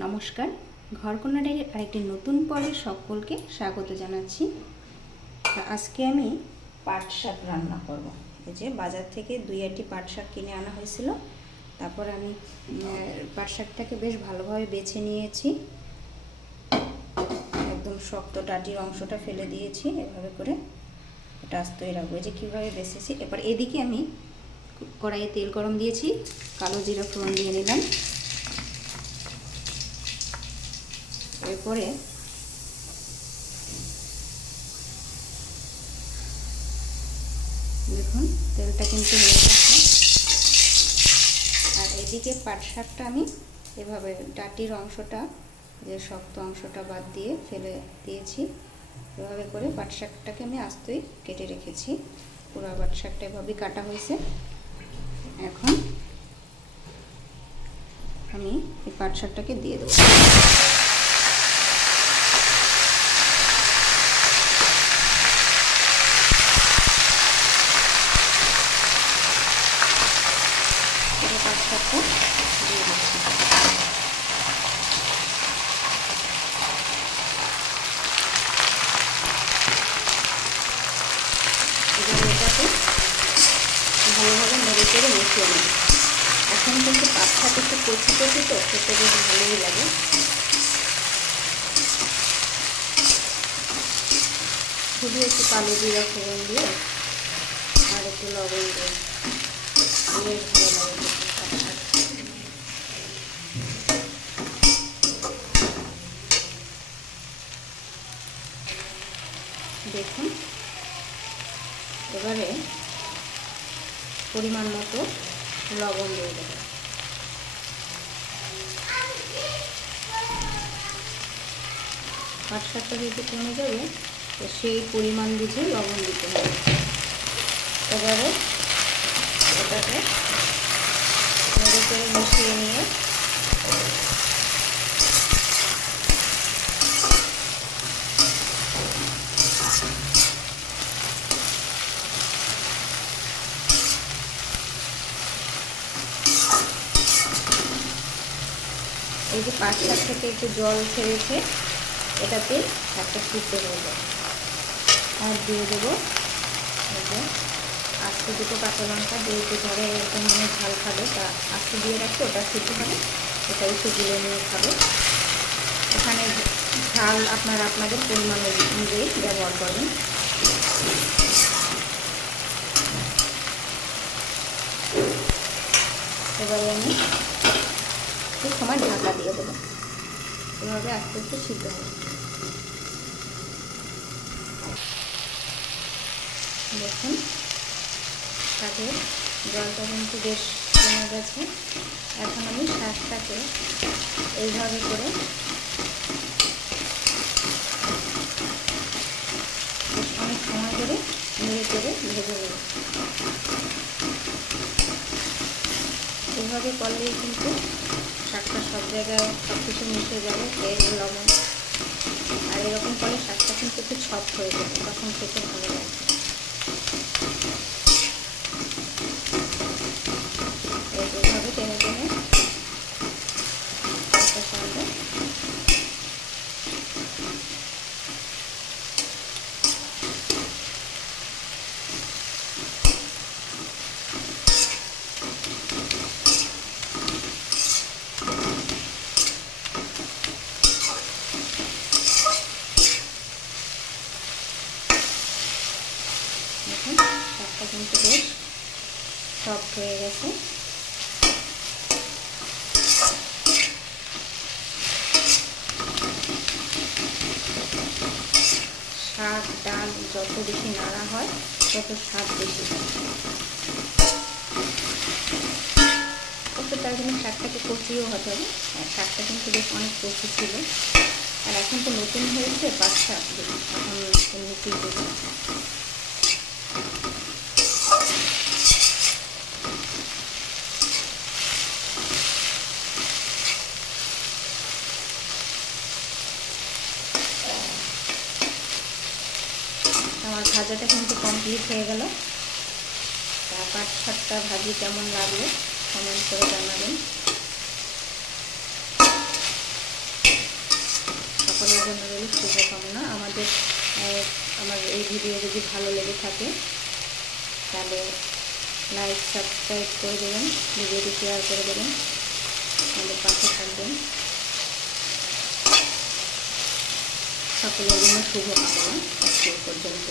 নমস্কার, ঘরকন্যা ডায়েরির আরেকটি নতুন পর্বে সকলকে স্বাগত জানাচ্ছি। আজকে আমি পাট শাক রান্না করব। এই যে বাজার থেকে 2-8টি পাট শাক কিনে আনা হয়েছিল। তারপর আমি পাট শাকটাকে বেশ ভালোভাবে বেছে নিয়েছি, একদম শক্ত ডাঁটির অংশটা ফেলে দিয়েছি। এভাবে করে এটা আস্তই রাখবো। এই যে কীভাবে বেছেছি। এবার এদিকে আমি কড়াইয়ে তেল গরম দিয়েছি, কালো জিরা ফোড়ন দিয়ে নিলাম। এরপরে দেখুন তেলটা কিন্তু হয়ে গেছে। আর এদিকে পাট শাকটা আমি এভাবে ডাঁটির অংশটা, যে শক্ত অংশটা বাদ দিয়ে ফেলে দিয়েছি। এভাবে করে পাট শাকটাকে আমি আস্তই কেটে রেখেছি। পুরো পাট শাকটা এভাবেই কাটা হয়েছে। এখন আমি এই পাট শাকটাকে দিয়ে দেবো। পাট শাকটা দিয়ে দিচ্ছি। এবার এটাকে ভালোভাবে নেড়ে চেড়ে মিশিয়ে নিই। এখন কিন্তু পাট শাক একটু কচি কচি, তো খেতে বেশ ভালোই লাগে। শুধু একটু কালো জিরা ফোড়ন দিয়ে আর একটু লবণ দিয়ে বেশ ভালো লাগে পাট শাক। দেখুন এবারে পরিমাণ মতো লবণ দিয়ে দেবো। পাট শাকটা যেহেতু কমে যাবে, তো সেই পরিমাণ বুঝে লবণ দিতে হবে। এবারে এটাকে নেড়ে চেড়ে মিশিয়ে নিয়ে এই যে পাট শাক থেকে একটু জল ছেড়েছে, এটাতে শাকটা সিদ্ধ হয়ে যাবে। আর দিয়ে দেবো এই যে আস্তে দুটো কাঁচা লঙ্কা, যেহেতু ঘরে এরকম মানে ঝাল খাবে, তা আস্তে দিয়ে রাখছি। ওটা সিদ্ধ হবে, ওটা একটু গুলে নিয়ে খাবে। এখানে ঝাল আপনারা আপনাদের পরিমাণ অনুযায়ী ব্যবহার করবেন। এবারে আমি একটু সময় ঢাকা দিয়ে দেবো। এভাবে আস্তে আস্তে সিদ্ধ হবে। দেখুন শাকের জলটা কিন্তু বেশ কমে গেছে। এখন আমি শাকটাকে এইভাবে করে অনেক সময় ধরে নেড়ে চেড়ে ভেজে নেব। এইভাবে করলেই কিন্তু শাকটা সব জায়গায় সব কিছু মিশে যাবে, তেল লবণ। আর এরকম করলে শাকটা কিন্তু একটু সফট হয়ে যাবে, তখন খেতে ভালো লাগে। এইভাবে টেনে টেনে শাকটা সঙ্গে দেখুন শাকটা কিন্তু বেশ সফট হয়ে গেছে। শাক ডাল যত বেশি নাড়া হয় তত স্বাদ বেশি হয়। অবশ্য তার জন্য শাকটাকে কচিও হতে হবে। আর শাকটা কিন্তু বেশ অনেক কচি ছিল। আর এখন তো নতুন হয়েছে পাট শাক, এখন এমনিতেই দেবো। আমার ভাজাটা কিন্তু কমপ্লিট হয়ে গেল। পাট শাকটা ভাজি কেমন লাগলো কমেন্ট করে জানাবেন। জন্য রইল শুভকামনা। আমার এই ভিডিও যদি ভালো লেগে থাকে তাহলে লাইক সাবস্ক্রাইব করে দেবেন, ভিডিওটি শেয়ার করে দেবেন, আমাদের পাশে থাকবেন। সকলের জন্য শুভকামনা। আজকে পর্যন্ত।